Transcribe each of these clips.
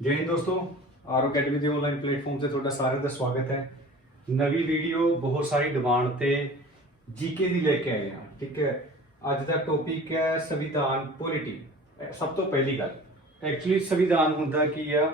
जय हिंद दोस्तों। Are academy के ऑनलाइन प्लेटफॉर्म से थोड़ा सारे का स्वागत है। नवी वीडियो बहुत सारी डिमांड ते जीके दी लेके आए हैं। ठीक है, अज का टॉपिक है संविधान पॉलिटी। सब तो पहली गल एक्चुअली संविधान हुंदा की है।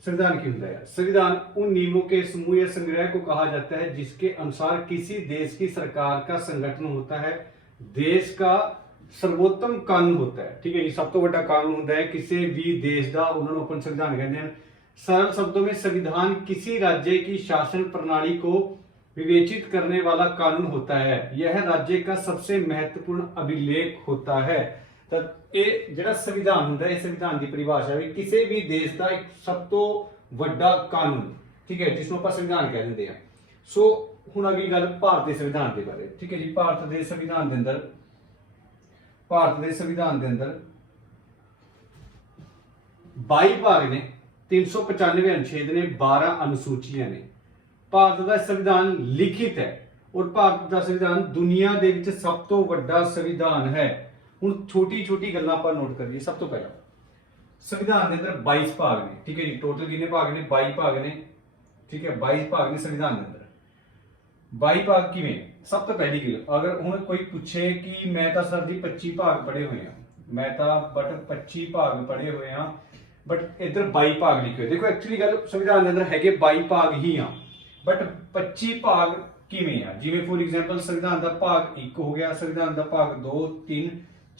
संविधान की होता है? संविधान उन नियमों के समूह या संग्रह को कहा जाता है जिसके अनुसार किसी देश की सरकार का संगठन होता है, देश का सर्वोत्तम कानून होता है। ठीक है जी, सब तो बड़ा कानून होता है किसी भी देश का, उन्होंने अपन संविधान कहते हैं। सरल शब्दों में संविधान किसी राज्य की शासन प्रणाली को विवेचित करने वाला कानून होता है। यह राज्य का सबसे महत्वपूर्ण अभिलेख होता है। तो ये ਜਿਹੜਾ संविधान ਹੁੰਦਾ है, संविधान की परिभाषा है किसी भी देश का एक सब तो बड़ा कानून। ठीक है, जिसको आप संविधान कह देते हैं। सो हुण अगली गल भारत के संविधान के बारे। ठीक है जी, भारत के संविधान के अंदर भारत के संविधान के अंदर 22 भाग ने, 395 अनुच्छेद ने, 12 अनुसूचियां ने। भारत का संविधान लिखित है और भारत का संविधान दुनिया के विच सब तो बड़ा संविधान है। हुण छोटी छोटी गल्लां आपां नोट करिए। सब तो पहला संविधान के अंदर 22 भाग ने। ठीक है जी, टोटल कितने भाग ने? 22 भाग ने। ठीक है, 22 भाग ने संविधान के अंदर। 22 भाग किवें? सब तो पहली गल, अगर हुण कोई पूछे कि मैं तो सर जी 25 भाग पढ़े हुए हैं, मैं तो बट 25 भाग पढ़े हुए हैं, बट इधर 22 भाग लिखे हुए। देखो एक्चुअली गल संविधान के अंदर है 22 भाग ही आ, बट 25 भाग किवें आ? जिवें फॉर एग्जांपल संविधान का भाग 1 हो गया, संविधान का भाग 2, 3,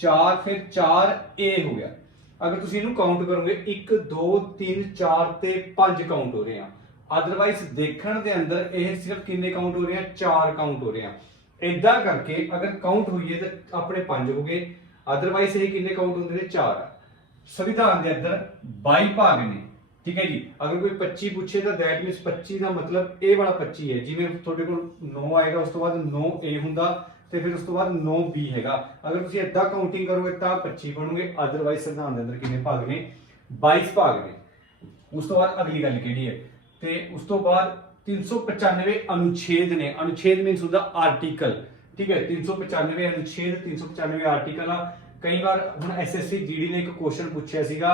4, फिर 4A हो गया। अगर तुम इनू काउंट करोगे 1, 2, 3, 4 ते 5 काउंट हो रहे हैं। अदरवाइज देखने के अंदर यह सिर्फ कितने काउंट हो रहे हैं? 4 काउंट हो रहे हैं। इदा करके अगर काउंट होइए तो अपने 5 हो गए, अदरवाइज ये कितने काउंट होंगे ने? 4। संविधान के अंदर 22 भाग ने। ठीक है जी, अगर कोई 25 पूछे तो दैट मीनस 25 का मतलब ए वाला 25 है। जिवें तुहाडे कोल 9 आएगा, उस तो बाद 9A हुंदा ते फिर उस तो बाद 9B हैगा। अगर तुसीं इदां काउंटिंग करोगे तो 25 बनोगे, अदरवाइज संविधान के अंदर कितने भाग ने? 22 भाग ने। उस तो बाद अगली गल किहड़ी है ते उस तो बाद 395 अनुच्छेद ने। अनुच्छेद मीनस होता आर्टिकल। ठीक है, 395 अनुच्छेद, 395 आर्टिकल। कई बार हुण एसएससी जीडी ने एक क्वेश्चन पूछा सीगा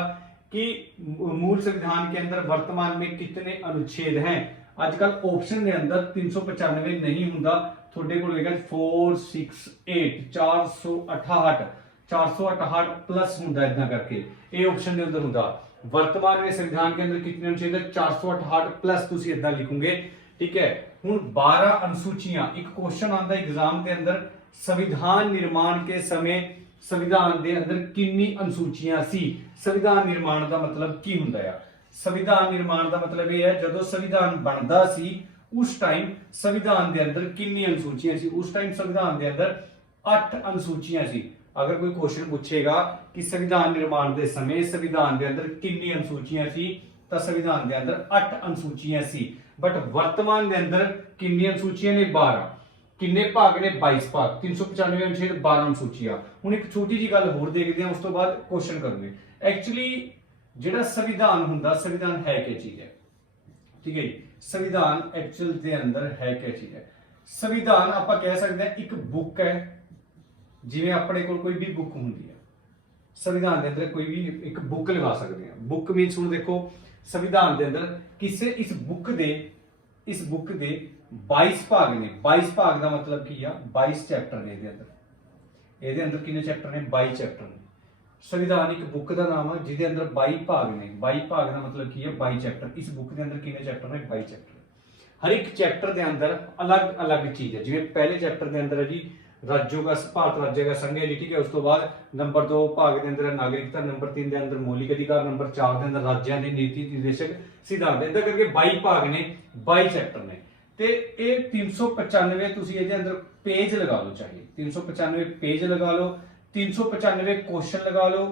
कि मूल संविधान के अंदर वर्तमान में कितने अनुच्छेद हैं। आजकल ऑप्शन के अंदर 395 नहीं हुंदा, थोड़े को होगा 468 468 468 प्लस हुंदा। इतना करके ये ऑप्शन के अंदर हुंदा। वर्तमान में संविधान के अंदर कितने अनुच्छेद है? 468 प्लस तुसी इदा लिखोगे। ठीक है, हुण 12 अनुसूचियां। एक क्वेश्चन आता है एग्जाम के अंदर, संविधान निर्माण के समय संविधान के अंदर कितनी अनुसूचियां सी? संविधान निर्माण का मतलब की हुंदा है? संविधान निर्माण का मतलब यह है जदों संविधान बनदा सी उस टाइम संविधान के अंदर कितनी अनुसूचियां सी? उस टाइम संविधान के अंदर 8 अनुसूचियां सी। अगर कोई क्वेश्चन पूछेगा कि संविधान निर्माण के समय संविधान के अंदर कितनी अनुसूचियां सी, तो संविधान के अंदर 8 अनुसूचियां सी। बट वर्तमान के अंदर कितनी अनुसूचियां ने? 12। किन्ने भाग ने? 22 भाग। 395 अनुच्छेद, 12 अनुसूचियां। हुण एक छोटी जी गल होर देखते हैं, उस तो बाद क्वेश्चन करूंगे। एक्चुअली जिहड़ा संविधान हुंदा, संविधान है क्या चीज है? ठीक है जी, संविधान एक्चुअल के अंदर है क्या चीज है? संविधान आपां कह सकते हैं एक बुक है, जिवें अपने कोल कोई भी बुक हुंदी है। संविधान के अंदर कोई भी एक बुक लगा सकते हैं। बुक मीनस हुण देखो संविधान के अंदर किसी इस बुक दे 22 भाग ने। 22 भाग का मतलब की है? 22 चैप्टर ने इहदे अंदर। इहदे अंदर कितने चैप्टर ने? 22 चैप्टर ने। संविधान एक बुक का नाम है जिसके अंदर 22 भाग ने। 22 भाग का मतलब की है? 22 चैप्टर। इस बुक के अंदर कितने चैप्टर ने? 22 चैप्टर। हर एक चैप्टर के अंदर अलग अलग चीज है। जिवें पहले चैप्टर के अंदर है जी राज्यों का, भारत राज्य का संघ है जी। ठीक है, उस तो बाद नंबर 2 भाग के अंदर नागरिकता, नंबर 3 के अंदर मौलिक अधिकार, नंबर 4 के अंदर राज्यों की नीति निर्देशक सिद्धांत। इदा करके 22 भाग ने, 22 चैप्टर ने। ते ये 395 तुसी इहदे अंदर पेज लगा लो, चाहिए 395 पेज लगा लो, 395 क्वेश्चन लगा लो।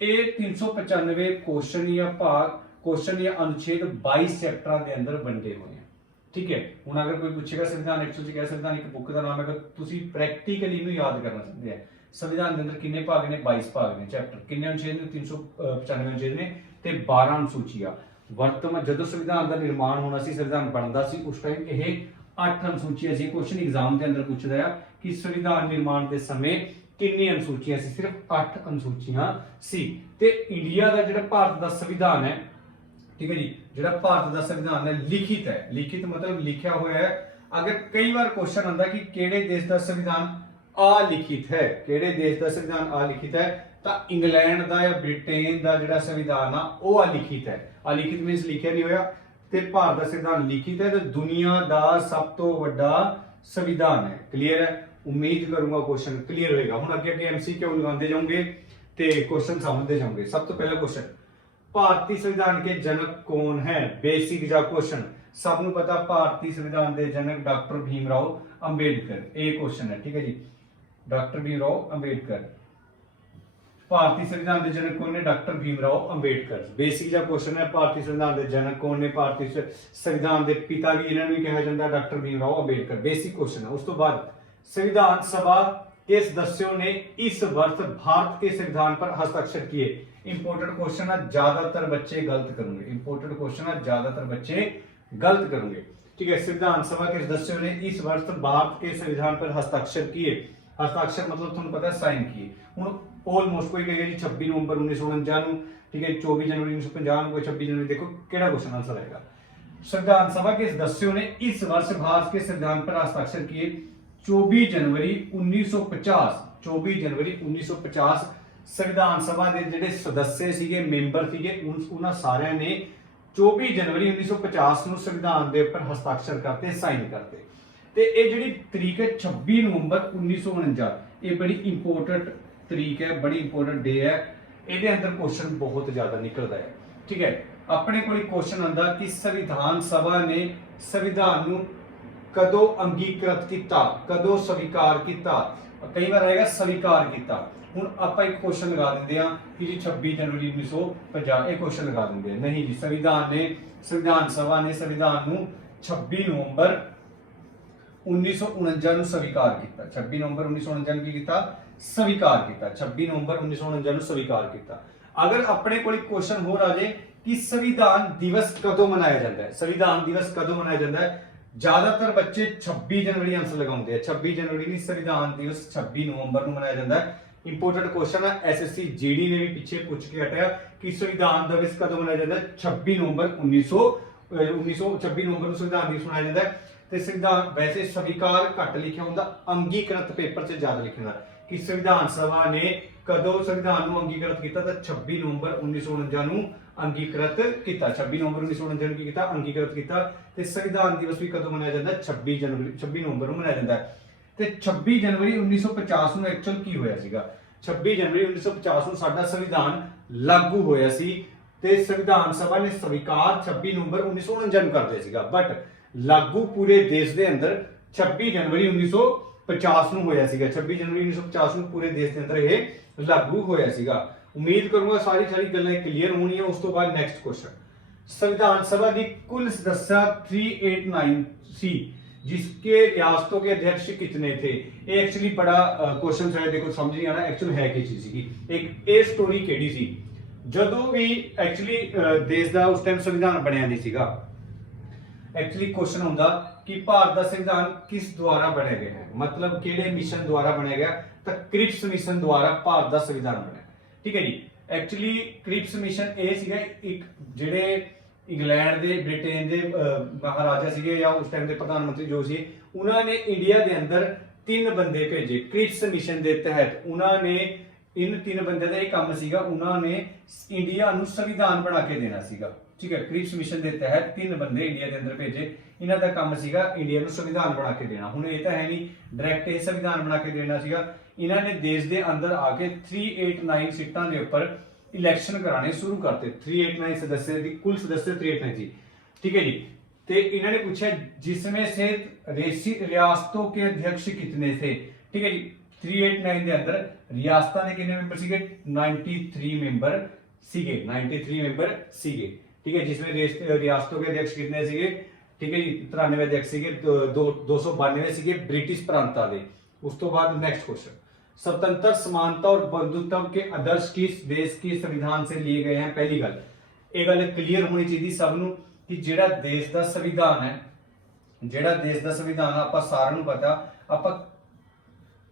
ये 395 क्वेश्चन या भाग, क्वेश्चन या अनुच्छेद 22 चैप्टर के अंदर बंटे हुए हैं। ठीक है, हुण अगर कोई पूछेगा संविधान एक्चुअली कह संविधान एक बुक का नाम है, तुसी प्रैक्टिकली इनू याद करना चाहते हैं। संविधान के अंदर कितने भाग ने? 22 भाग ने। चैप्टर कितने अनुच्छेद ने? 395 अनुच्छेद ने ते 12 अनुसूचियां। वर्तमान जदों संविधान का निर्माण होना सी, संविधान बनदा सी, उस टाइम यह 8 अनुसूचियां सी। क्वेश्चन एग्जाम के अंदर पूछदा है कि संविधान निर्माण के समय ਕਿੰਨੀ ਅਨੁਸੂਚੀਆਂ ਸੀ? ਸਿਰਫ 8 ਅਨੁਸੂਚੀਆਂ ਸੀ। ਤੇ ਇੰਡੀਆ ਦਾ ਜਿਹੜਾ ਭਾਰਤ ਦਾ ਸੰਵਿਧਾਨ ਹੈ, ठीक है जी, ਜਿਹੜਾ ਭਾਰਤ ਦਾ ਸੰਵਿਧਾਨ ਹੈ ਲਿਖਿਤ ਹੈ, ਲਿਖਿਤ ਮਤਲਬ ਲਿਖਿਆ ਹੋਇਆ ਹੈ। ਅਗਰ ਕਈ ਵਾਰ ਕੁਐਸਚਨ ਆਉਂਦਾ ਕਿ ਕਿਹੜੇ ਦੇਸ਼ ਦਾ ਸੰਵਿਧਾਨ ਅਲਿਖਿਤ ਹੈ, ਕਿਹੜੇ ਦੇਸ਼ ਦਾ ਸੰਵਿਧਾਨ ਅਲਿਖਿਤ ਹੈ, ਤਾਂ ਇੰਗਲੈਂਡ ਦਾ ਜਾਂ ਬ੍ਰਿਟੇਨ ਦਾ ਜਿਹੜਾ ਸੰਵਿਧਾਨ ਆ ਉਹ ਅਲਿਖਿਤ ਹੈ। ਅਲਿਖਿਤ ਮੀਨਸ ਲਿਖਿਆ ਨਹੀਂ ਹੋਇਆ, ਤੇ ਭਾਰਤ ਦਾ ਸੰਵਿਧਾਨ ਲਿਖਿਤ ਹੈ ਤੇ ਦੁਨੀਆ ਦਾ ਸਭ ਤੋਂ ਵੱਡਾ ਸੰਵਿਧਾਨ ਹੈ। ਕਲੀਅਰ ਹੈ? ਉਮੀਦ ਕਰੂੰਗਾ ਕੁਐਸਚਨ ਕਲੀਅਰ ਹੋਏਗਾ। ਹੁਣ ਅੱਗੇ ਅੱਗੇ ਐਮਸੀਕਿਊ ਲਗਾਉਂਦੇ ਜਾਓਗੇ ਤੇ ਕੁਐਸਚਨ ਸਮਝਦੇ ਜਾਓਗੇ। ਸਭ ਤੋਂ ਪਹਿਲਾ ਕੁਐਸਚਨ, ਭਾਰਤੀ ਸੰਵਿਧਾਨ के जनक कौन है? बेसिक जा क्वेश्चन, सबनों पता भारतीय संविधान के जनक डॉक्टर भीमराव अंबेडकर। एक क्वेश्चन है, ठीक है जी, डॉक्टर भीमराव अंबेडकर। भारतीय संविधान के जनक कौन ने? डॉक्टर भीमराव अंबेडकर। बेसिक जा क्वेश्चन है, भारतीय संविधान के जनक कौन ने? भारतीय संविधान के पिता भी इन्होंने भी कहा जाता है doctor Bhimrao Ambedkar. Basic question है। उस तो बाद संविधान सभा के सदस्यों ने इस वर्ष भारत के संविधान पर हस्ताक्षर किए। इंपोर्टेंट क्वेश्चन है, ज्यादातर बच्चे गलत करेंगे। इंपोर्टेंट क्वेश्चन है, ज्यादातर बच्चे गलत करेंगे। ठीक है, संविधान सभा के सदस्यों ने इस वर्ष भारत के संविधान पर हस्ताक्षर किए। हस्ताक्षर मतलब तुम पता है साइन किए। हुण ऑलमोस्ट कोई कहेगा जी 26 नवंबर 1949 ਨੂੰ, ठीक है 24 जनवरी 1950 कोई 26 जनवरी। देखो केड़ा क्वेश्चन आंसर आएगा। संविधान सभा के सदस्यों ने इस वर्ष भारत के संविधान पर हस्ताक्षर किए 24 जनवरी 1950। 24 जनवरी 1950 संविधान सभा के ਜਿਹੜੇ सदस्य ਸੀਗੇ, ਮੈਂਬਰ ਸੀਗੇ, ਉਹਨਾਂ ਸਾਰਿਆਂ ਨੇ 24 ਜਨਵਰੀ 1950 ਨੂੰ ਸੰਵਿਧਾਨ ਦੇ ਉੱਪਰ ਹਸਤਾक्षर ਕਰਤੇ, ਸਾਈਨ ਕਰਤੇ। ਤੇ ਇਹ ਜਿਹੜੀ ਤਰੀਕ ਹੈ 26 ਨਵੰਬਰ 1949, ਇਹ ਬੜੀ ਇੰਪੋਰਟੈਂਟ ਤਰੀਕ ਹੈ, ਬੜੀ ਇੰਪੋਰਟੈਂਟ ਡੇ ਹੈ। ਇਹਦੇ ਅੰਦਰ ਕੁਐਸਚਨ ਬਹੁਤ ਜ਼ਿਆਦਾ ਨਿਕਲਦਾ ਹੈ। ਠੀਕ ਹੈ, ਆਪਣੇ ਕੋਲ ਕੁਐਸਚਨ ਆਂਦਾ ਕਿ ਸੰਵਿਧਾਨ ਸਭਾ ਨੇ ਸੰਵਿਧਾਨ ਨੂੰ ਕਦੋਂ ਅੰਗੀਕ੍ਰਿਤ ਕੀਤਾ, ਕਦੋਂ ਸਵੀਕਾਰ ਕੀਤਾ। ਕਈ ਵਾਰ ਆਏਗਾ ਸਵੀਕਾਰ ਕੀਤਾ। ਹੁਣ ਆਪਾਂ ਇੱਕ ਕੁਐਸਚਨ ਲਗਾ ਦਿੰਦੇ ਆ ਕਿ ਜੀ 26 ਜਨਵਰੀ 1950, ਇਹ ਕੁਐਸਚਨ ਲਗਾ ਦਿੰਦੇ ਆ। ਨਹੀਂ ਜੀ, ਸੰਵਿਧਾਨ ਸਭਾ ਨੇ ਸੰਵਿਧਾਨ ਨੂੰ 26 ਨਵੰਬਰ 1949 ਨੂੰ ਸਵੀਕਾਰ ਕੀਤਾ। 26 ਨਵੰਬਰ 1949 ਨੂੰ ਕੀ ਕੀਤਾ? ਸਵੀਕਾਰ ਕੀਤਾ। 26 ਨਵੰਬਰ 1949 ਨੂੰ ਸਵੀਕਾਰ ਕੀਤਾ। ਅਗਰ ਆਪਣੇ ਕੋਲ ਇੱਕ ਕੁਐਸਚਨ ਹੋਰ ਆ ਜਾਏ ਕਿ ਸੰਵਿਧਾਨ ਦਿਵਸ ਕਦੋਂ ਮਨਾਇਆ ਜਾਂਦਾ ਹੈ, ਸੰਵਿਧਾਨ ਦਿਵਸ ਕਦੋਂ ਮਨਾਇਆ ਜਾਂਦਾ ਹੈ, ਜ਼ਿਆਦਾतर ਬੱਚੇ 26 ਜਨਵਰੀ ਆਂਸਰ ਲਗਾਉਂਦੇ ਆ। 26 ਜਨਵਰੀ ਨਹੀਂ, ਸੰਵਿਧਾਨ ਦਿਵਸ 26 ਨਵੰਬਰ ਨੂੰ ਮਨਾਇਆ ਜਾਂਦਾ ਹੈ। इंपोर्टेंट क्वेश्चन है, एसएससी जीडी ने भी पीछे पूछ के हटाया कि संविधान दिवस कदों मनाया जाता है? 26 नवंबर 26 नवंबर को संविधान दिवस मनाया जाता है। ते संविधान वैसे स्वीकार घट लिखा होंदा, अंगीकृत पेपर से ज्यादा लिखना कि संविधान सभा ने कदों संविधान को अंगीकृत किया, तो 26 नवंबर 1949 ਨੂੰ अंगीकृत किया। 26 नवंबर 1949 ਨੂੰ ਕੀ ਕੀਤਾ? अंगीकृत किया। ਤੇ संविधान दिवस भी कदों मनाया जाता है? 26 नवंबर ਨੂੰ ਮਨਾਇਆ ਜਾਂਦਾ ਹੈ। ਤੇ 26 ਜਨਵਰੀ 1950 ਨੂੰ ਐਕਚੁਅਲ ਕੀ ਹੋਇਆ ਸੀਗਾ? 26 ਜਨਵਰੀ 1950 ਨੂੰ ਸਾਡਾ ਸੰਵਿਧਾਨ ਲਾਗੂ ਹੋਇਆ ਸੀ ਤੇ ਸੰਵਿਧਾਨ ਸਭਾ ਨੇ ਸਵੀਕਾਰ 26 ਨਵੰਬਰ 1949 ਨੂੰ ਕਰਦੇ ਸੀਗਾ, ਬਟ ਲਾਗੂ ਪੂਰੇ ਦੇਸ਼ ਦੇ ਅੰਦਰ 26 ਜਨਵਰੀ 1950 ਨੂੰ ਹੋਇਆ ਸੀਗਾ। 26 ਜਨਵਰੀ 1950 ਨੂੰ ਪੂਰੇ ਦੇਸ਼ ਦੇ ਅੰਦਰ ਇਹ ਲਾਗੂ ਹੋਇਆ ਸੀਗਾ। ਉਮੀਦ ਕਰੂੰਗਾ ਸਾਰੀ ਗੱਲਾਂ ਕਲੀਅਰ ਹੋਣੀਆਂ। ਉਸ ਤੋਂ ਬਾਅਦ ਨੈਕਸਟ ਕੁਐਸਚਨ, संविधान सभा की कुल सदस्य 389 सी, जिसके रियासतों के अध्यक्ष कितने थे? ये एक्चुअली बड़ा क्वेश्चन है, देखो समझ नहीं आना एक्चुअल है की चीज की। एक ए स्टोरी केड़ी सी, ਜਦੋਂ ਵੀ एक्चुअली देश ਦਾ उस टाइम संविधान ਬਣਿਆ ਨਹੀਂ ਸੀਗਾ। एक्चुअली क्वेश्चन ਹੁੰਦਾ कि भारत ਦਾ संविधान किस द्वारा ਬਣਾਇਆ ਗਿਆ ਹੈ, मतलब ਕਿਹੜੇ ਮਿਸ਼ਨ ਦੁਆਰਾ ਬਣਾਇਆ ਗਿਆ? ਤਾਂ ਕ੍ਰਿਪਸ ਮਿਸ਼ਨ ਦੁਆਰਾ ਭਾਰਤ ਦਾ ਸੰਵਿਧਾਨ ਬਣਿਆ। ਠੀਕ ਹੈ ਜੀ, एक्चुअली ਕ੍ਰਿਪਸ ਮਿਸ਼ਨ ਇਹ ਸੀਗਾ, ਇੱਕ ਜਿਹੜੇ ਇੰਗਲੈਂਡ ਦੇ ਬ੍ਰਿਟੇਨ ਦੇ ਮਹਾਰਾਜਾ ਸੀਗੇ ਜਾਂ ਉਸ ਟਾਈਮ ਦੇ ਪ੍ਰਧਾਨ ਮੰਤਰੀ ਜੋ ਸੀ, ਉਹਨਾਂ ਨੇ ਇੰਡੀਆ ਦੇ ਅੰਦਰ 3 ਬੰਦੇ ਭੇਜੇ ਕ੍ਰਿਪਸ ਮਿਸ਼ਨ ਦੇ ਤਹਿਤ। ਉਹਨਾਂ ਨੇ इन 3 ਬੰਦਿਆਂ ਦਾ ਇਹ ਕੰਮ ਸੀਗਾ, ਉਹਨਾਂ ਨੇ ਇੰਡੀਆ ਨੂੰ ਸੰਵਿਧਾਨ ਬਣਾ ਕੇ ਦੇਣਾ ਸੀਗਾ। ਠੀਕ ਹੈ, ਕ੍ਰਿਪਸ ਮਿਸ਼ਨ ਦੇ ਤਹਿਤ 3 ਬੰਦੇ ਇੰਡੀਆ ਦੇ ਅੰਦਰ ਭੇਜੇ। ਇਹਨਾਂ ਦਾ ਕੰਮ ਸੀਗਾ ਇੰਡੀਆ ਨੂੰ ਸੰਵਿਧਾਨ ਬਣਾ ਕੇ ਦੇਣਾ। ਹੁਣ ਇਹ ਤਾਂ ਹੈ ਨਹੀਂ ਡਾਇਰੈਕਟ ਇਹ ਸੰਵਿਧਾਨ ਬਣਾ ਕੇ ਦੇਣਾ ਸੀਗਾ, ਇਹਨਾਂ ਨੇ ਦੇਸ਼ ਦੇ ਅੰਦਰ ਆ ਕੇ 389 ਸੀਟਾਂ ਦੇ ਉੱਪਰ इलेक्शन कराने शुरू करते। 389 सदस्य की कुल सदस्य 389 थी। ठीक है जी, तो इन्होंने पूछा जिसमें से रियासतों के अध्यक्ष कितने थे? ठीक है जी, 389 के अंदर रियासतां के कितने मेंबर सीगे? 93 मेंबर सीगे, 93 मेंबर सीगे। ठीक है, जिसमें रियासतों के अध्यक्ष कितने सीगे? ठीक है जी, 93 अध्यक्ष सीगे, 292 सीगे ब्रिटिश प्रांतां दे। उस तो बाद नेक्स्ट क्वेश्चन, स्वतंत्र समानता और बंधुत्व के आदर्श किस देश के संविधान से लिए गए हैं? पहली गल ये गल क्लीयर होनी चाहिए सबनों कि जेड़ा देश का संविधान है, जेड़ा देश का संविधान आपां सारिआं नूं पता, आपां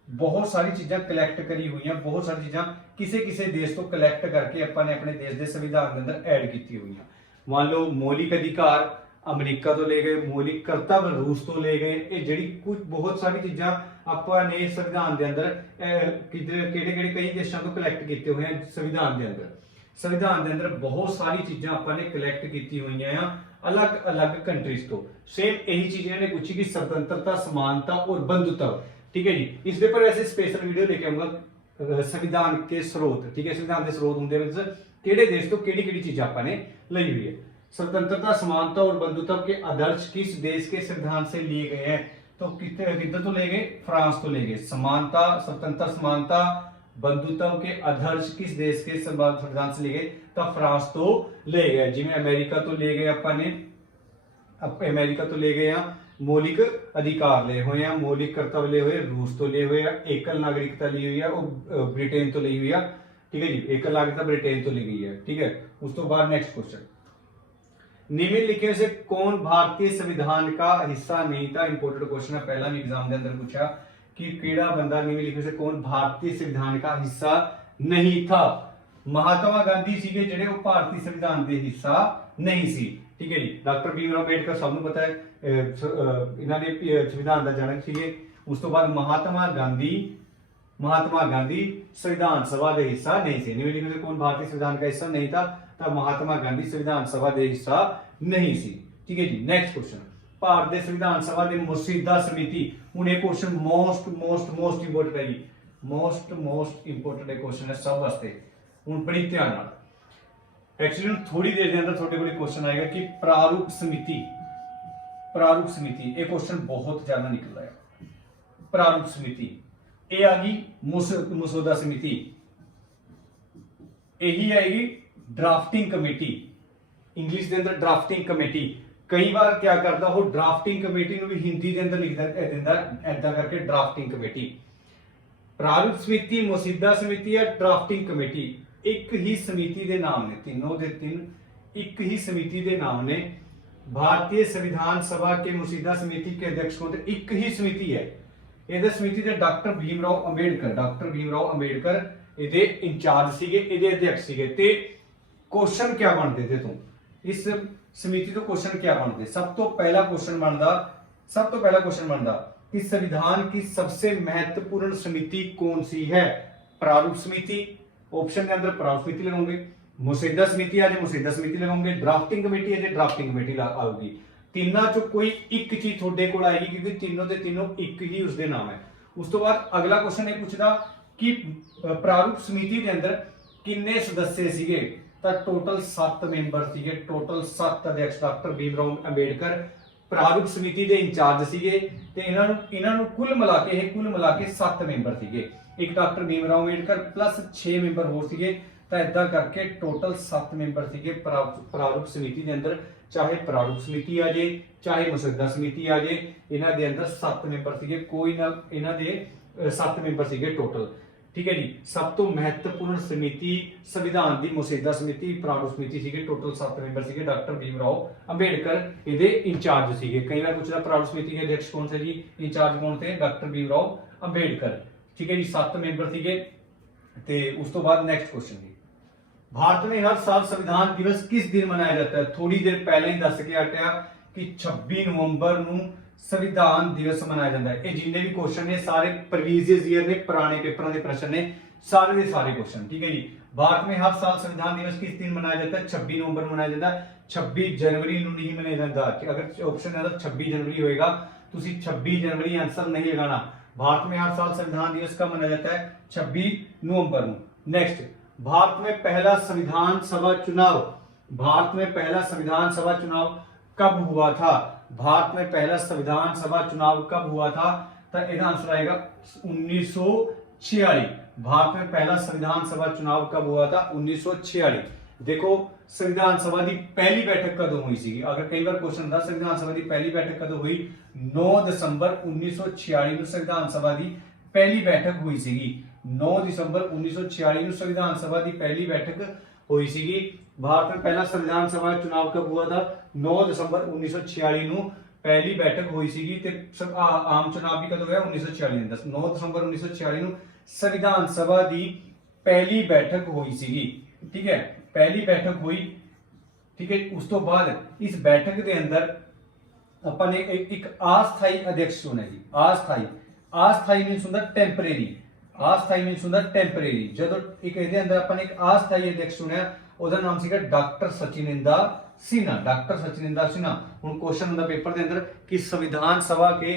ਬਹੁਤ ਸਾਰੀ ਚੀਜ਼ਾਂ ਕਲੈਕਟ ਕਰੀ ਹੋਈਆਂ, ਬਹੁਤ ਸਾਰੀ ਚੀਜ਼ਾਂ ਕਿਸੇ ਕਿਸੇ ਦੇਸ਼ ਤੋਂ ਕਲੈਕਟ ਕਰਕੇ ਆਪਾਂ ਨੇ ਆਪਣੇ ਦੇਸ਼ ਦੇ ਸੰਵਿਧਾਨ ਦੇ ਅੰਦਰ ਐਡ ਕੀਤੀ ਹੋਈਆਂ। ਮੰਨ ਲਓ ਮੌਲਿਕ ਅਧਿਕਾਰ ਅਮਰੀਕਾ ਤੋਂ ਲੈ ਗਏ, ਮੌਲਿਕ ਕਰਤੱਵ ਰੂਸ ਤੋਂ ਲੈ ਗਏ। ਇਹ ਜਿਹੜੀ ਕੁਝ ਬਹੁਤ ਸਾਰੀ ਚੀਜ਼ਾਂ ਆਪਾਂ ਨੇ ਸੰਵਿਧਾਨ ਦੇ ਅੰਦਰ ਕਿਹੜੇ ਕਈ ਦੇਸ਼ਾਂ ਤੋਂ ਕਲੈਕਟ ਕੀਤੇ ਹੋਏ ਆ। ਸੰਵਿਧਾਨ ਦੇ ਅੰਦਰ ਬਹੁਤ ਸਾਰੀ ਚੀਜ਼ਾਂ ਆਪਾਂ ਨੇ ਕਲੈਕਟ ਕੀਤੀ ਹੋਈਆਂ ਆ ਅਲੱਗ-ਅਲੱਗ ਕੰਟਰੀਜ਼ ਤੋਂ। सेम यही चीजें ने पूछी कि स्वतंत्रता, समानता और बंधुत्व। ठीक है जी, इस पेपर वैसे स्पेशल वीडियो लेके आऊंगा संविधान के स्रोत। ठीक है, संविधान के स्रोत होंगे केड़े देश तो केड़ी चीज आपने ली हुई है। स्वतंत्रता, समानता और बंधुत्व के आदर्श किस देश के संविधान से लिए गए हैं? तो किधर तो ले गए? फ्रांस तो ले गए। समानता, स्वतंत्रता, समानता, बंधुत्व के आदर्श किस देश के संविधान से ले गए? तो फ्रांस तो ले गए। जिवें अमेरिका तो ले गए अपने, अमेरिका तो ले गए हैं, मौलिक अधिकार ले हुए हैं, मौलिक कर्तव्य ले हुए, रूस तो ले हुए, एकल नागरिकता ली हुई है और ब्रिटेन तो ली हुई है। ठीक है जी, एकल नागरिकता ब्रिटेन तो ली गई है। ठीक है, उस तो बाद नेक्स्ट क्वेश्चन, निम्नलिखित से कौन भारतीय संविधान का हिस्सा नहीं था? इंपोर्टेंट क्वेश्चन है, पहला भी एग्जाम के अंदर पूछा कि केड़ा बंदा निम्नलिखित से कौन भारतीय संविधान का हिस्सा नहीं था? महात्मा गांधी सीगे जेडे वो भारतीय संविधान के हिस्सा नहीं सी। ठीक है जी, डॉक्टर भीमराव अंबेडकर सबनों पता है इन्होंने संविधान का जनक सीगे। उस तो बाद महात्मा गांधी संविधान सभा के हिस्सा नहीं थे। निम्नलिखित में कौन भारतीय संविधान का हिस्सा नहीं था? तब महात्मा गांधी संविधान सभा के हिस्सा नहीं सी। ठीक है जी, नेक्स्ट क्वेश्चन, भारत के संविधान सभा के मसौदा समिति। हूं एक क्वेश्चन मोस्ट इंपोर्टेंट है जी, मोस्ट इंपोर्टेंट क्वेश्चन है सब वास्ते। हूं बड़ी ध्यान नाल, एक्चुअली थोड़ी देर के अंदर थोड़े को क्वेश्चन आएगा कि प्रारूप समिति ये क्वेश्चन बहुत ज्यादा निकल रहा है। प्रारूप समिति ये आ गई, मसौदा समिति यही आएगी, ड्राफ्टिंग कमेटी इंग्लिश के अंदर ड्राफ्टिंग कमेटी। कई बार क्या करता वो ड्राफ्टिंग कमेटी भी हिंदी के अंदर लिख देता ऐसा करके ड्राफ्टिंग कमेटी। प्रारूप समिति, मसौदा समिति या ड्राफ्टिंग कमेटी एक ही समिति के नाम ने, तीनों के तीन एक ही समिति के नाम ने। भारतीय संविधान सभा के मसौदा समिति के अध्यक्ष कौन थे? एक ही समिति है ये समिति के डॉक्टर भीमराव अंबेडकर ये इंचार्ज सीगे, ये अध्यक्ष सीगे। ते क्वेश्चन क्या बनते थे तुम इस समिति तो क्वेश्चन क्या बनते? सब तो पहला क्वेश्चन बनता कि संविधान की सबसे महत्वपूर्ण समिति कौन सी है? प्रारूप समिति, ऑप्शन के अंदर प्रारूप समिति लगाओगे, मसौदा समिति आ जाए मसौदा समिति लगाओगे, ड्राफ्टिंग कमेटी आ जाए ड्राफ्टिंग कमेटी आऊगी। तीनों चो कोई एक चीज थोड़े को आएगी क्योंकि तीनों के तीनों एक ही उसके नाम है। उस तो बाद अगला क्वेश्चन ये पूछता कि प्रारूप समिति के अंदर किन्ने सदस्य सीगे? तो टोटल 7 मेंबर सीगे, टोटल 7 अध्यक्ष डॉक्टर भीमराव अंबेडकर प्रारूप समिति के इंचार्ज सीगे। ते इन्हां कुल मिला के 7 मेंबर सीगे। एक doctor Bhimrao Ambedkar plus 6 member होर सीगे, तो इदा करके टोटल 7 मेंबर सीगे प्रारूप समिति के अंदर। चाहे प्रारूप समिति आ जाए चाहे मसौदा समिति आ जाए, इन्हां दे अंदर 7 मेंबर सीगे, कोई ना इन्हां दे 7 मेंबर सीगे टोटल। ठीक है जी, सब तो महत्वपूर्ण समिति संविधान की मसौदा समिति, प्रारूप समिति सीगे, टोटल 7 मेंबर सीगे। डॉक्टर भीमराव अंबेडकर इहदे इंचार्ज सीगे। कई बार पूछदा प्रारूप समिति के अध्यक्ष कौन से जी? इंचार्ज कौन थे? डॉक्टर भीमराव अंबेडकर। ठीक है जी, 7 मेंबर सीगे। ते उस तो बाद नेक्स्ट क्वेश्चन जी, भारत में हर साल संविधान दिवस किस दिन मनाया जाता है? थोड़ी देर पहले ही दस के हटिया कि 26 नवंबर ਨੂੰ संविधान दिवस मनाया जाता है। ये जिन्ने भी क्वेश्चन ने सारे प्रीवियस ईयर ने, पुराने पेपरों के प्रश्न ने, सारे के सारे क्वेश्चन। ठीक है जी, भारत में हर साल संविधान दिवस किस दिन मनाया जाता है? 26 नवंबर मनाया जाता है। 26 जनवरी ਨੂੰ नहीं मनाया जाता। अगर ऑप्शन है तो 26 जनवरी होएगा, तुसी 26 जनवरी आंसर नहीं लगाना। भारत में हर साल संविधान दिवस कब मनाया जाता है? 26 नवंबर ਨੂੰ। नेक्स्ट, भारत में पहला संविधान सभा चुनाव, भारत में पहला संविधान सभा चुनाव कब हुआ था? भारत में पहला संविधान सभा चुनाव कब हुआ था? तो इसका आंसर आएगा 1946। भारत में पहला संविधान सभा चुनाव कब हुआ था? 1946। देखो संविधान सभा की पहली बैठक कदों हुई सी? अगर कई बार क्वेश्चन था संविधान सभा की पहली बैठक कदों हुई? 9 दिसंबर 1946 ਨੂੰ संविधान सभा की पहली बैठक हुई सी। 9 दिसंबर 1946 ਨੂੰ संविधान सभा की पहली बैठक हुई सी। भारत में पहला संविधान सभा चुनाव कब हुआ था? 9 दिसंबर 1946 ਨੂੰ ਪਹਿਲੀ ਬੈਠਕ ਹੋਈ ਸੀਗੀ ਤੇ ਆਮ ਚੁਣਾਵ ਵੀ ਕਦੋਂ ਹੋਇਆ 1946 ਦਾ 9 ਦਸੰਬਰ 1946 ਨੂੰ ਸੰਵਿਧਾਨ ਸਭਾ ਦੀ ਪਹਿਲੀ ਬੈਠਕ ਹੋਈ ਸੀਗੀ। ਠੀਕ ਹੈ, ਪਹਿਲੀ ਬੈਠਕ ਹੋਈ। ਠੀਕ ਹੈ, ਉਸ ਤੋਂ ਬਾਅਦ ਇਸ ਬੈਠਕ ਦੇ ਅੰਦਰ ਆਪਾਂ ਨੇ ਇੱਕ ਅਸਥਾਈ ਅਧਿਕਸ਼ ਚੁਣਿਆ ਜੀ। ਅਸਥਾਈ ਮੀਨਸ ਹੁੰਦਾ ਟੈਂਪਰੇਰੀ। ਅਸਥਾਈ ਮੀਨਸ ਹੁੰਦਾ ਟੈਂਪਰੇਰੀ। ਜਦੋਂ ਇੱਕ ਇਹਦੇ ਅੰਦਰ ਆਪਾਂ ਨੇ ਇੱਕ ਅਸਥਾਈ ਅਧਿਕਸ਼ ਚੁਣਿਆ, ਉਹਦਾ ਨਾਮ ਸੀਗਾ ਡਾਕਟਰ ਸਚਿਨਿੰਦਾ सिन्हा। डॉक्टर सचिनिंदा सिन्हा। हुन क्वेश्चन होता पेपर के अंदर कि संविधान सभा के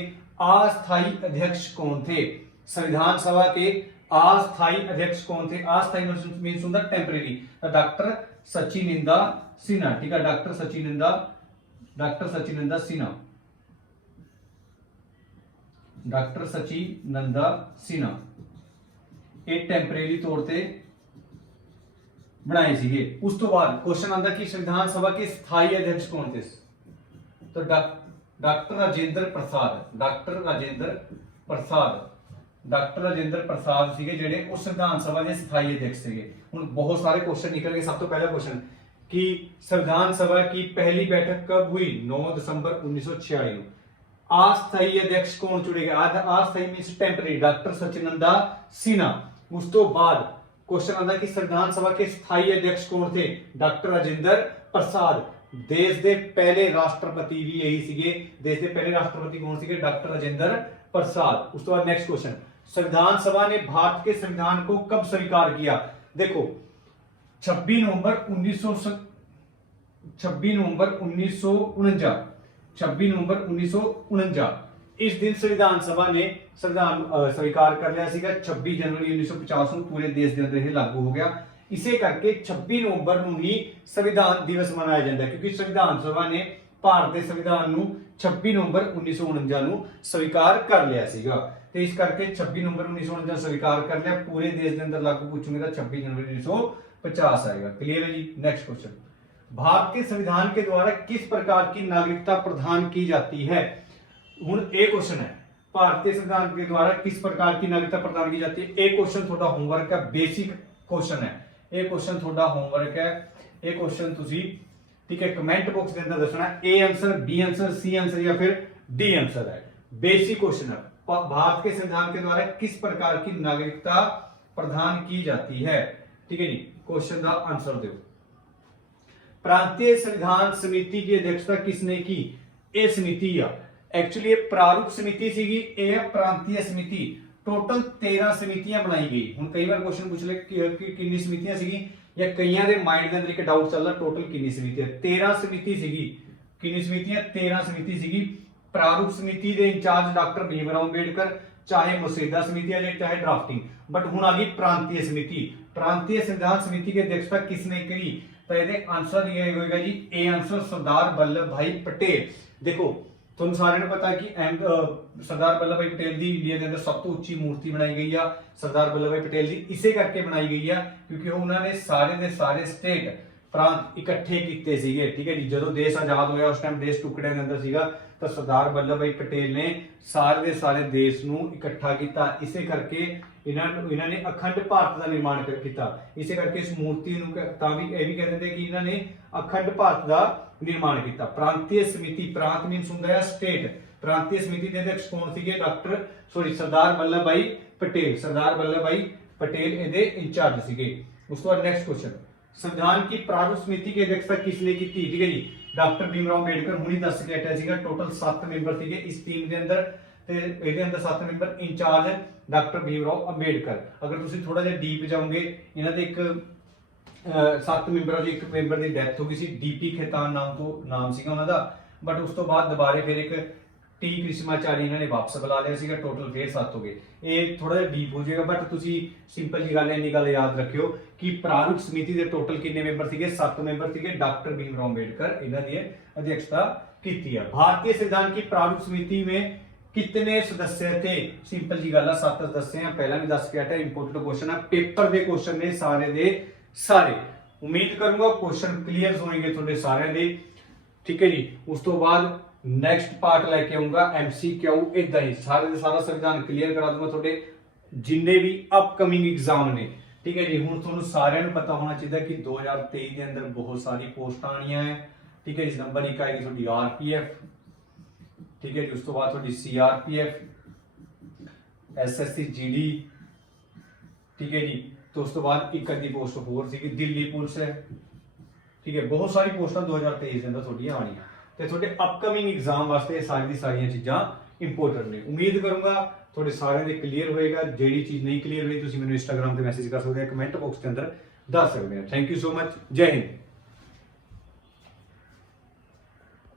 अस्थायी अध्यक्ष कौन थे? संविधान सभा के अस्थायी अध्यक्ष कौन थे? अस्थायी मींस होता टेम्परेरी। डॉक्टर सचिनिंदा सिन्हा। ठीक है, डॉक्टर सचिनिंदा सिन्हा। डॉक्टर सचिनंदा सिन्हा ये टेम्परेरी तौर पर बनाए सीगे। उस तो बाद क्वेश्चन आता कि संविधान सभा के स्थायी अध्यक्ष कौन थे? तो डॉक्टर राजेंद्र प्रसाद सीगे जेडे उस संविधान सभा के स्थायी अध्यक्ष सीगे। हुन बहुत सारे क्वेश्चन निकल गए। सब तो पहला क्वेश्चन कि संविधान सभा की पहली बैठक कब हुई? 9 दिसंबर 1946 को। अस्थायी अध्यक्ष कौन चुने गए? अस्थायी मींस टेम्परेरी, डॉक्टर सचिनंदा सिन्हा। उस तो बाद क्वेश्चन आता है कि संविधान सभा के स्थायी अध्यक्ष कौन थे? डॉक्टर राजेंद्र प्रसाद। देश के पहले राष्ट्रपति भी यही सीगे। देश के पहले राष्ट्रपति कौन सीगे? डॉक्टर राजेंद्र प्रसाद। उस तो बाद नेक्स्ट क्वेश्चन, संविधान सभा ने भारत के संविधान को कब स्वीकार किया? देखो 26 नवंबर 1949। इस दिन संविधान सभा ने संविधान स्वीकार कर लिया सीगा। 26 जनवरी 1950 ਨੂੰ पूरे देश ਦੇ ਅੰਦਰ ਇਹ ਲਾਗੂ ਹੋ ਗਿਆ। ਇਸੇ ਕਰਕੇ 26 ਨਵੰਬਰ ਨੂੰ ਹੀ ਸੰਵਿਧਾਨ ਦਿਵਸ ਮਨਾਇਆ ਜਾਂਦਾ ਹੈ, ਕਿਉਂਕਿ ਸੰਵਿਧਾਨ ਸਭਾ ਨੇ ਭਾਰਤ ਦੇ ਸੰਵਿਧਾਨ ਨੂੰ 26 ਨਵੰਬਰ 1949 ਨੂੰ स्वीकार ਕਰ ਲਿਆ ਸੀਗਾ। ਤੇ ਇਸ ਕਰਕੇ 26 ਨਵੰਬਰ 1949 स्वीकार कर लिया, पूरे देश के अंदर लागू पूछूंगे तो 26 जनवरी 1950 आएगा। क्लियर है जी। नेक्स्ट क्वेश्चन, भारत के संविधान के द्वारा किस प्रकार की नागरिकता प्रदान की जाती है? हुन एक क्वेश्चन है, भारतीय संविधान के द्वारा किस प्रकार की नागरिकता प्रदान की जाती है। एक क्वेश्चन थोड़ा होमवर्क है, बेसिक क्वेश्चन है। एक क्वेश्चन थोड़ा होमवर्क है। एक क्वेश्चन तुसी ठीक है कमेंट बॉक्स के अंदर दसना A answer, B answer, C answer या फिर डी आंसर है। बेसिक क्वेश्चन है, भारत के संविधान के द्वारा किस प्रकार की नागरिकता प्रदान की जाती है। ठीक है जी, क्वेश्चन का आंसर दो। प्रांतीय संविधान समिति की अध्यक्षता किसने की? ए समिति या एक्चुअली ये प्रारूप समिति सीगी, ये प्रांतीय समिति। टोटल 13 समितियां बनाई गई। हुन कई बार क्वेश्चन पूछ ले कि कितनी समितियां सीगी, या कईयां दे माइंड दे अंदर एक डाउट चलदा टोटल कितनी समितियां? 13 समिति सीगी। कितनी समितियां? 13 समिति सीगी। प्रारूप समिति दे इंचार्ज डॉक्टर भीमराव अंबेडकर, चाहे मसौदा समिति है चाहे ड्राफ्टिंग। बट हुन आ गई प्रांतीय समिति। प्रांतीय संविधान समिति की अध्यक्षता किसने करी? तो ये आंसर ये होगा जी ए आंसर सरदार वल्लभ भाई पटेल। देखो तुम सारे पता है कि सरदार वल्लभ भाई पटेल की इंडिया के अंदर सब तो उच्ची मूर्ति बनाई गई है सरदार वल्लभ भाई पटेल की। इसे करके बनाई गई है क्योंकि उन्होंने सारे दे सारे स्टेट प्रांत इकट्ठे किए सीगे। ठीक है जी, जो देश आजाद होया उस टाइम देश टुकड़े के अंदर सीगा, तो सरदार वल्लभ भाई पटेल ने सारे दे सारे देश नूं इकट्ठा किया। इसे करके इन्होंने अखंड भारत का निर्माण किया। इसे करके इस मूर्ति नूं भी कहते हैं कि इन्होंने अखंड भारत का निर्माण किया। प्रांतीय समिति, प्रांत मीनस हुंदा है स्टेट। प्रांतीय समिति के अध्यक्ष कौन सीगे? सरदार वल्लभ भाई पटेल। सरदार वल्लभ भाई पटेल इहदे इंचार्ज सीगे। उसके बाद नेक्स्ट क्वेश्चन, संविधान की प्रारूप समिति की अध्यक्षता किसने की थी? ठीक है जी, डॉक्टर भीमराव अंबेडकर। हुणी दस के हटिया सीगा। टोटल 7 मैंबर सीगे इस टीम के अंदर, ते इहदे अंदर 7 member incharge doctor Bhimrao Ambedkar. अगर तुसीं थोड़ा जिहा डीप जाओगे, इन्हां दे एक 7 मैंबर जो एक मैंबर की डैथ हो गई सी, डीपी खेतान नाम सीगा उन्हां दा। बट उस तो बाद दोबारे फिर एक टी कृष्णाचारी इन्होंने वापस बुला लिया सीगा। टोटल फिर 7 हो गए। ये थोड़ा जिहा डीप हो जाएगा, बट तुसी सिंपल जी गल इन्नी गल याद रखियो कि प्रारूप समिति के टोटल कितने मैंबर सीगे? 7 मैंबर सीगे। डॉक्टर भीमराव अंबेडकर इन्हां दी अध्यक्षता की है। भारतीय संविधान की प्रारूप समिति में कितने सदस्य थे? सिंपल जी गल 7 सदस्य हैं। पहला भी दस के हटा, इंपोर्टेंट क्वेश्चन है, पेपर के क्वेश्चन ने सारे दे सारे। उम्मीद करूंगा क्वेश्चन क्लियर होंगे थोड़े सारे दे। ठीक है जी, उस तो बाद नेक्स्ट पार्ट लेके आऊंगा MCQ। इदा ही सारे सारा संविधान क्लियर करा दूंगा थोड़े जिन्ने भी अपकमिंग एग्जाम ने। ठीक है जी, हुण तुहानूं सारिआं नूं पता होना चाहिए कि 2023 के अंदर बहुत सारी पोस्टां आनियां है। ठीक है जी, नंबर 1 आएगी थोड़ी RPF, ਠੀਕ ਹੈ ਜੀ। ਉਸ ਤੋਂ ਬਾਅਦ ਤੁਹਾਡੀ CRPF, SSC GD, ਠੀਕ ਹੈ ਜੀ। ਤੇ ਉਸ ਤੋਂ ਬਾਅਦ ਇੱਕ ਅੱਧੀ ਪੋਸਟ ਹੋਰ ਸੀਗੀ ਦਿੱਲੀ ਪੁਲਿਸ ਹੈ, ਠੀਕ ਹੈ। ਬਹੁਤ ਸਾਰੀ ਪੋਸਟਾਂ 2023 ਦੇ ਅੰਦਰ ਤੁਹਾਡੀਆਂ ਆਉਣੀਆਂ ਤੇ ਤੁਹਾਡੇ ਅਪਕਮਿੰਗ ਐਗਜ਼ਾਮ ਵਾਸਤੇ ਇਹ ਸਾਰੀ ਦੀ ਸਾਰੀਆਂ ਚੀਜ਼ਾਂ ਇੰਪੋਰਟੈਂਟ ਨੇ। ਉਮੀਦ ਕਰੂੰਗਾ ਤੁਹਾਡੇ ਸਾਰਿਆਂ ਦੇ ਕਲੀਅਰ ਹੋਏਗਾ। ਜਿਹੜੀ ਚੀਜ਼ ਨਹੀਂ ਕਲੀਅਰ ਹੋਈ ਤੁਸੀਂ ਮੈਨੂੰ ਇੰਸਟਾਗ੍ਰਾਮ ਤੇ ਮੈਸੇਜ ਕਰ ਸਕਦੇ ਹੋ, ਕਮੈਂਟ ਬਾਕਸ ਦੇ ਅੰਦਰ ਦੱਸ ਸਕਦੇ ਹੋ। Thank you so much. ਜੈ ਹਿੰਦ।